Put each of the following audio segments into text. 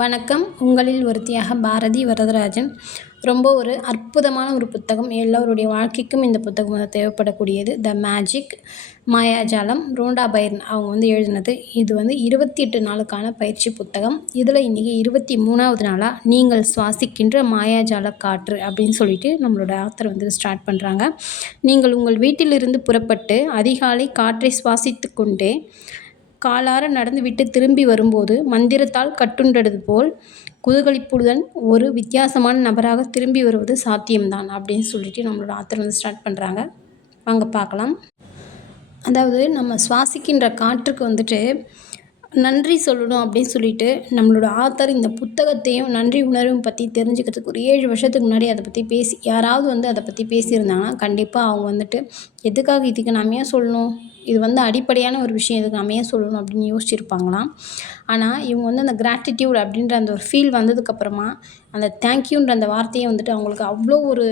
வணக்கம். உங்களில் ஒருத்தியாக பாரதி வரதராஜன். ரொம்ப ஒரு அற்புதமான ஒரு புத்தகம். எல்லோருடைய வாழ்க்கைக்கும் இந்த புத்தகம் வந்து தேவைப்படக்கூடியது. த மேஜிக் மாயாஜாலம் ரோண்டா பைரன் அவங்க வந்து எழுதினது. இது வந்து இருபத்தி எட்டு நாளுக்கான பயிற்சி புத்தகம். இதில் இன்றைக்கி இருபத்தி மூணாவது நாளாக நீங்கள் சுவாசிக்கின்ற மாயாஜால காற்று அப்படின்னு சொல்லிட்டு நம்மளோட ஆத்தர் வந்து ஸ்டார்ட் பண்ணுறாங்க நீங்கள் உங்கள் வீட்டிலிருந்து புறப்பட்டு அதிகாலை காற்றை சுவாசித்து கொண்டே காலார நடந்துவிட்டு திரும்பி வரும்போது மந்திரத்தால் கட்டுண்டது போல் குதூகலிப்புடன் ஒரு வித்தியாசமான நபராக திரும்பி வருவது சாத்தியம்தான் அப்படின்னு சொல்லிட்டு நம்மளோட ஆத்தர் வந்து ஸ்டார்ட் பண்ணுறாங்க வாங்க பார்க்கலாம். அதாவது நம்ம சுவாசிக்கின்ற காற்றுக்கு வந்துட்டு நன்றி சொல்லணும் அப்படின்னு சொல்லிட்டு நம்மளோட ஆத்தர் இந்த புத்தகத்தையும் நன்றி உணர்வும் பற்றி தெரிஞ்சுக்கிறதுக்கு ஒரு ஏழு வருஷத்துக்கு முன்னாடி அதை பற்றி பேசி யாராவது வந்து அதை பற்றி பேசியிருந்தாங்கன்னா கண்டிப்பாக அவங்க வந்துட்டு எதுக்காக இதுக்கு நம்ம ஏன் சொல்லணும்? இது வந்து அடிப்படையான ஒரு விஷயம் இதுக்கு நம்ம ஏன் சொல்லணும் அப்படின்னு யோசிச்சிருப்பாங்களாம். ஆனால் இவங்க வந்து அந்த கிராட்டிடியூட் அப்படின்ற அந்த ஒரு ஃபீல் வந்ததுக்கப்புறமா அந்த தேங்க்யூன்ற அந்த வார்த்தையை வந்துட்டு அவங்களுக்கு அவ்வளோ ஒரு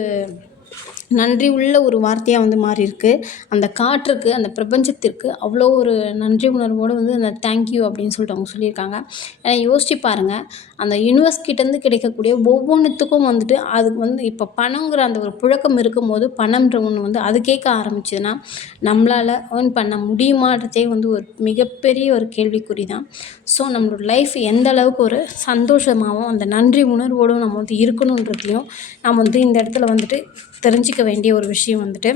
நன்றி உள்ள ஒரு வார்த்தையாக வந்து மாறியிருக்கு. அந்த காற்றுக்கு அந்த பிரபஞ்சத்திற்கு அவ்வளோ ஒரு நன்றி உணர்வோடு வந்து அந்த தேங்க்யூ அப்படின்னு சொல்லிட்டு அவங்க சொல்லியிருக்காங்க. ஏன்னா யோசிச்சு பாருங்கள் அந்த யூனிவர்ஸ் கிட்டேருந்து கிடைக்கக்கூடிய ஒவ்வொன்றுத்துக்கும் வந்துட்டு அதுக்கு வந்து இப்போ பணங்கிற அந்த ஒரு புழக்கம் இருக்கும்போது பணம்ன்ற ஒன்று வந்து அது கேட்க ஆரம்பிச்சதுன்னா நம்மளால் ஏர்ன் பண்ண முடியுமான்றதே வந்து ஒரு மிகப்பெரிய ஒரு கேள்விக்குறி தான் ஸோ நம்மளோட லைஃப் எந்த அளவுக்கு ஒரு சந்தோஷமாகவும் அந்த நன்றி உணர்வோடும் நம்ம வந்து இருக்கணுன்றதையும் நம்ம வந்து இந்த இடத்துல வந்துட்டு தெரிஞ்சிக்க வேண்டிய ஒரு விஷயம் வந்துட்டு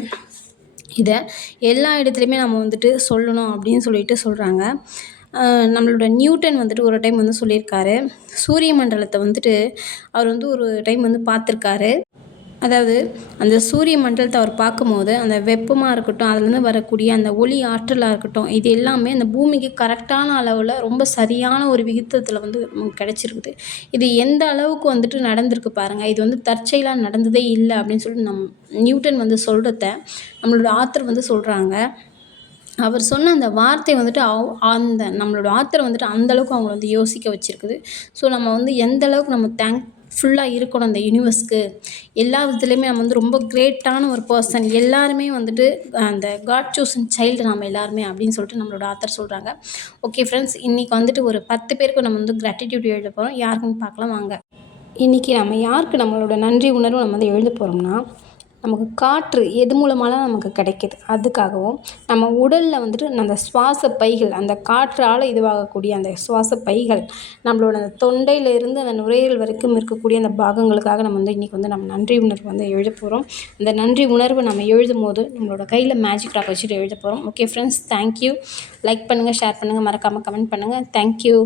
இதை. எல்லா இடத்துலையுமே நம்ம வந்துட்டு சொல்லணும் அப்படின்னு சொல்லிட்டு சொல்கிறாங்க நம்மளோட நியூட்டன் வந்துட்டு ஒரு டைம் வந்து சொல்லியிருக்காரு. சூரிய மண்டலத்தை வந்துட்டு அவர் வந்து ஒரு டைம் வந்து பார்த்துருக்காரு. அதாவது அந்த சூரிய மண்டலத்தை அவர் பார்க்கும்போது அந்த வெப்பமாக இருக்கட்டும் அதுலேருந்து வரக்கூடிய அந்த ஒளி ஆற்றலாக இருக்கட்டும் இது எல்லாமே அந்த பூமிக்கு கரெக்டான அளவில் ரொம்ப சரியான ஒரு விகிதத்தில் வந்து நமக்கு கிடச்சிருக்குது. இது எந்த அளவுக்கு வந்துட்டு நடந்திருக்கு பாருங்கள் இது வந்து தற்செயலாக நடந்ததே இல்லை அப்படின்னு சொல்லிட்டு நம் நியூட்டன் வந்து சொல்கிறத நம்மளோட ஆத்தர் வந்து சொல்கிறாங்க அவர் சொன்ன அந்த வார்த்தை வந்துட்டு அவ் அந்த நம்மளோட ஆத்தரை வந்துட்டு அந்தளவுக்கு அவங்கள வந்து யோசிக்க வச்சுருக்குது. ஸோ நம்ம வந்து எந்த அளவுக்கு நம்ம தேங்க் ஃபுல்லாக இருக்கணும் அந்த யூனிவர்ஸ்க்கு எல்லா விதத்துலேயுமே நம்ம வந்து ரொம்ப கிரேட்டான ஒரு பர்சன் எல்லாருமே வந்துட்டு அந்த காட் சூசன் சைல்டு நம்ம எல்லாருமே அப்படின்னு சொல்லிட்டு நம்மளோட ஆத்தர் சொல்கிறாங்க ஓகே ஃப்ரெண்ட்ஸ் இன்றைக்கி வந்துட்டு ஒரு பத்து பேருக்கு நம்ம வந்து கிராட்டிடியூட் எழுத போகிறோம் யாருக்குன்னு பார்க்கலாம் வாங்க. இன்றைக்கி நம்ம யாருக்கு நம்மளோட நன்றி உணர்வு நம்ம வந்து எழுத போகிறோம்னா நமக்கு காற்று எது மூலமாலாம் நமக்கு கிடைக்கிது. அதுக்காகவும் நம்ம உடலில் வந்துட்டு அந்த சுவாச பைகள் அந்த காற்றால் இதுவாகக்கூடிய அந்த சுவாச பைகள் நம்மளோட அந்த தொண்டையிலிருந்து அந்த நுரையீரல் வரைக்கும் இருக்கக்கூடிய அந்த பாகங்களுக்காக நம்ம வந்து இன்றைக்கி வந்து நம்ம நன்றி உணர்வு வந்து எழுத போகிறோம் அந்த நன்றி உணர்வு நம்ம எழுதும் போது நம்மளோட கையில் மேஜிக் ராக் வச்சுட்டு எழுத போகிறோம் okay friends thank you like பண்ணுங்கள் ஷேர் பண்ணுங்கள் மறக்காமல் கமெண்ட் பண்ணுங்கள் தேங்க்யூ